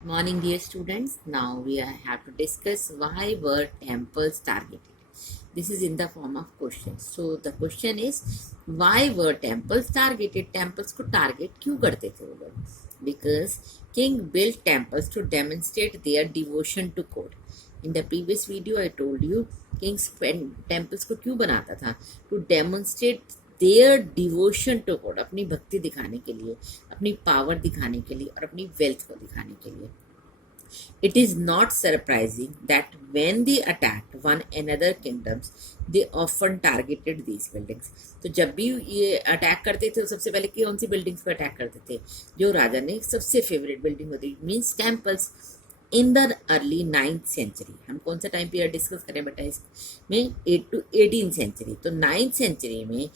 Morning, dear students. Now we have to discuss why were temples targeted. This is in the form of questions. So the question is, why were temples targeted? Temples को target क्यों करते थे वो लोग? Because king built temples to demonstrate their devotion to God. In the previous video, I told you kings temples को क्यों बनाता था? To demonstrate their devotion to God, अपनी भक्ति दिखाने के लिए, अपनी पावर दिखाने के लिए और अपनी वेल्थ को दिखाने के लिए. It is not surprising that when they attacked one another kingdoms, they often targeted these buildings. तो जब भी ये अटैक करते थे तो सबसे पहले कौन सी बिल्डिंग्स पर अटैक करते थे? जो राजा ने सबसे फेवरेट बिल्डिंग होती means temples. In the early 9th century, हम कौन सा टाइम पीरियड डिस्कस करें बेटा इसमें? 8 to 18 सेंचुरी. तो 9th सेंचुरी में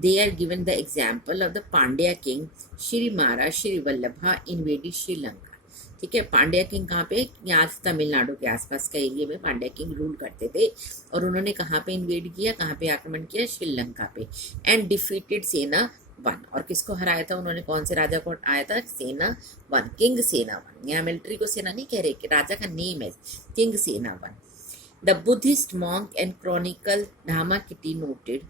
they are given the example of the Pandya king Shri Mara Shri वल्लभा इन्वेडेड श्रीलंका. ठीक है, पांड्या किंग कहाँ पे? यहाँ तमिलनाडु के आसपास का एरिया में पांड्या किंग रूल करते थे और उन्होंने कहाँ पे इन्वेड किया, कहाँ पे आक्रमण किया? श्रीलंका पे. एंड डिफीटेड सेना वन. और किसको हराया था उन्होंने? कौन से राजा को आया था? सेना वन, किंग सेना वन. यहाँ मिलिट्री को सेना नहीं कह रहे, कि राजा का नेम है किंग सेना one. The Buddhist monk and chronicle Dhammakitty noted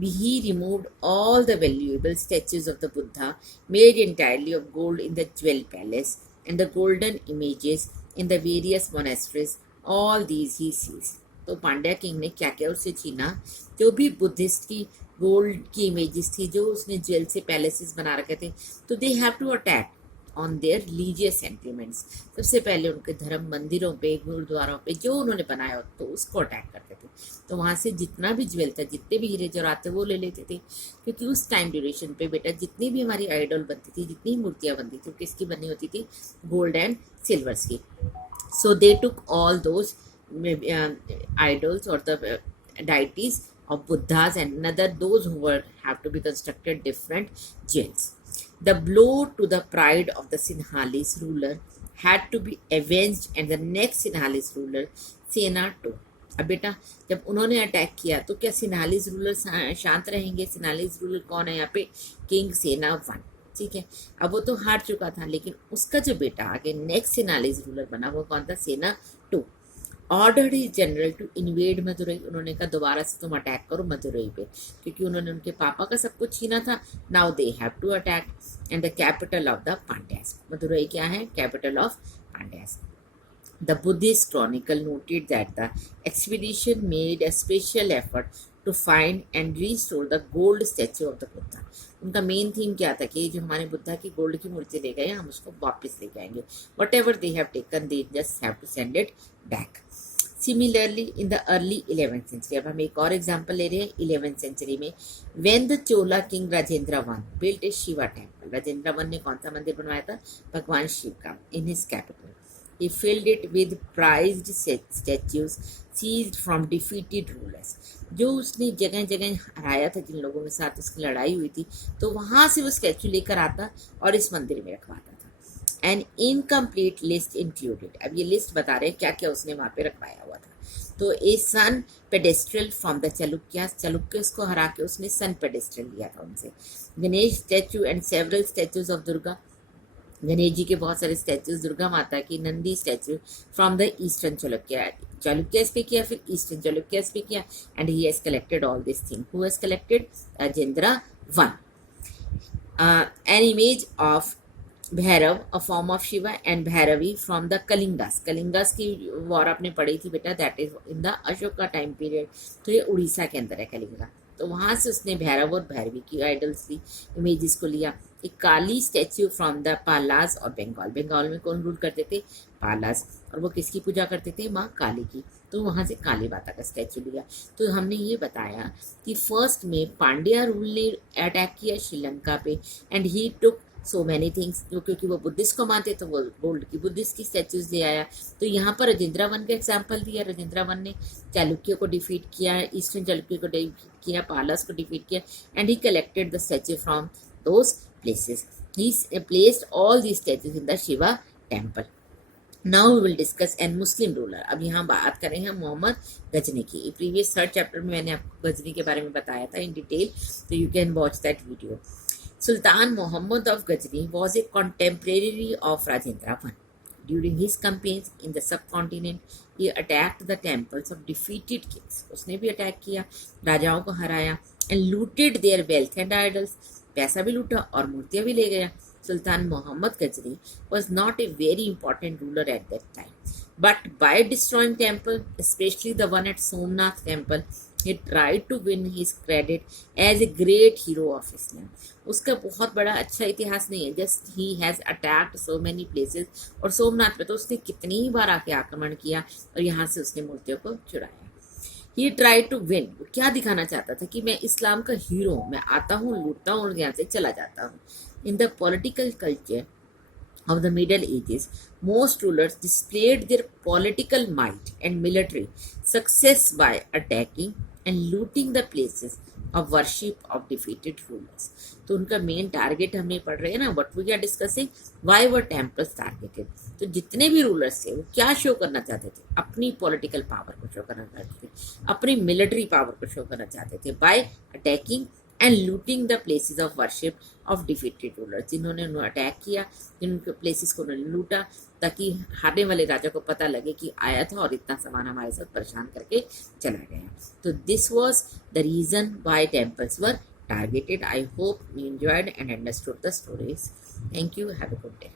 he removed all the valuable statues of the Buddha made entirely of gold in the jewel palace and the golden images in the various monasteries. All these he seized. तो Pandya king ने क्या क्या उससे छीना? जो भी Buddhist की gold की इमेजेस थी, जो उसने जेल से पैलेसेस बना रखे थे, तो they have to attack on their religious sentiments. सबसे पहले उनके धर्म मंदिरों पे, गुरुद्वारों पे जो उन्होंने बनाया तो उसको अटैक करते थे. तो वहाँ से जितना भी ज्वेल था, जितने भी हीरे जवाहरात थे वो ले लेते थे. क्योंकि उस टाइम ड्यूरेशन पे बेटा जितनी भी हमारी आइडल बनती थी, जितनी मूर्तियाँ बनती थी, किसकी बनी होती थी? गोल्ड एंड सिल्वर्स की. So they took all those idols or the deities of Buddhas and another those who were have to be constructed different jails. The blow to the pride of the Sinhalese ruler had to be avenged and the next Sinhalese ruler Sena too. अब बेटा जब उन्होंने attack किया तो क्या Sinhalese ruler शांत रहेंगे? Sinhalese ruler कौन है यहाँ पे? किंग सेना वन. ठीक है, अब वो तो हार चुका था, लेकिन उसका जो बेटा आगे नेक्स्ट सिन्हालीज रूलर बना वो कौन था? Sena two. Ordered his general to invade Madurai. उन्होंने कहा दोबारा से तुम अटैक करो मदुरई पे, क्योंकि उन्होंने उनके पापा का सब कुछ छीना था. Now they have to attack and the capital of the Pandyas. Madurai क्या है? Capital of Pandyas. The Buddhist chronicle noted that the expedition made a special effort to find and restore the gold statue of the Buddha. उनका main theme क्या था? कि जो हमारे बुद्धा की gold की मूर्ति ले गए हम उसको वापस लेके आएंगे. Whatever they have taken they just have to send it back. Similarly, in the early 11th century, अब हम एक और एग्जाम्पल ले रहे हैं 11th सेंचुरी में. When the Chola king Rajendra I built a Shiva temple. Rajendra one ने कौन सा मंदिर बनवाया था? भगवान शिव का, in his capital. He filled it with prized statues seized from defeated rulers. जो उसने जगह जगह हराया था, जिन लोगों के साथ उसकी लड़ाई हुई थी, तो वहाँ से वो स्टैचू लेकर आता और इस मंदिर में रखवाता था. N incomplete list included. अब ये लिस्ट बता रहे हैं क्या क्या उसने वहाँ पे रखवाया हुआ था. तो a sun pedestal from the Chalukyas. Chalukyas को हरा के उसने सन पेडेस्ट्रल लिया था उनसे. Ganesh statue and several statues of Durga. Ganesh ji के बहुत सारे स्टैचूज, दुर्गा माता की, Nandi statue from the eastern Chalukyas पे किया, फिर ईस्टर्न चालुक्यास पे किया. And he has collected all this thing. Who has collected? Rajendra one. An image of Bhairav, a form of Shiva, and Bhairavi from the Kalingas. Kalingas की वॉर आपने पढ़ी थी बेटा, that is in the Ashoka time period. तो ये उड़ीसा के अंदर है कलिंगा. तो वहाँ से उसने भैरव और भैरवी की आइडल्स की इमेजेस को लिया. एक काली स्टैच्यू फ्रॉम द पालास और बंगाल. बंगाल में कौन रूल करते थे? पालास. और वो किसकी पूजा करते थे? माँ काली की. तो वहाँ से काली माता का स्टैचू लिया. तो हमने ये बताया कि फर्स्ट में पांड्या रूल ने अटैक किया श्रीलंका पे and he took so many things. क्योंकि वो बुद्धिस्ट को मानते तो वो गोल्ड की बुद्धिस्ट की स्टैचूज ले आया. तो यहाँ पर राजेंद्र वन का एग्जाम्पल दिया. राजेंद्र वन ने चालुक्य को डिफीट किया, ईस्टर्न चालुक्य को डिफीट किया, पालास को डिफीट किया, and he collected the statue from those places. He placed all these statues in the Shiva temple. Now we will discuss an Muslim ruler. अब यहाँ बात करें हम मोहम्मद गजनी की. प्रीवियस थर्ड चैप्टर में मैंने आपको गजनी के बारे में बताया था इन डिटेल, तो you can watch that video. Sultan Muhammad of Ghazni was a contemporary of Rajendra I. During his campaigns in the subcontinent, he attacked the temples of defeated kings. उसने भी अटैक किया, राजाओं को हराया, and looted their wealth and idols. पैसा भी लूटा और मूर्तियां भी ले गया. Sultan Muhammad Ghazali was not a very important ruler at that time, but by destroying temple, especially the one at Somnath temple, he tried to win his credit as a great hero of Islam. उसका बहुत बड़ा अच्छा इतिहास नहीं है. Just he has attacked so many places. और सोमनाथ पे तो उसने कितनी ही बार आके आक्रमण किया और यहाँ से उसने मूर्तियों को चुराया. ही ट्राई टू विन. वो क्या दिखाना चाहता था कि मैं इस्लाम का हीरो हूँ, मैं आता हूँ, लूटता हूँ और यहाँ से चला जाता हूँ. In the political culture of the Middle Ages, most rulers displayed their political might and military success by attacking and looting the places of worship of defeated rulers. तो उनका मेन टारगेट हम नहीं पढ़ रहे हैं ना. What we are discussing, why were temples targeted. तो जितने भी रूलर्स थे वो क्या शो करना चाहते थे? अपनी पॉलिटिकल पावर को शो करना चाहते थे, अपनी मिलिट्री पावर को शो करना चाहते थे bye attacking and looting the places of worship of defeated rulers. जिन्होंने उन्हें अटैक किया, जिनके प्लेसेस को उन्होंने लूटा, ताकि हारने वाले राजा को पता लगे कि आया था और इतना सामान हमारे साथ परेशान करके चला गया. तो this was the reason why temples were targeted. I hope you enjoyed and understood the stories. Thank you. Have a good day.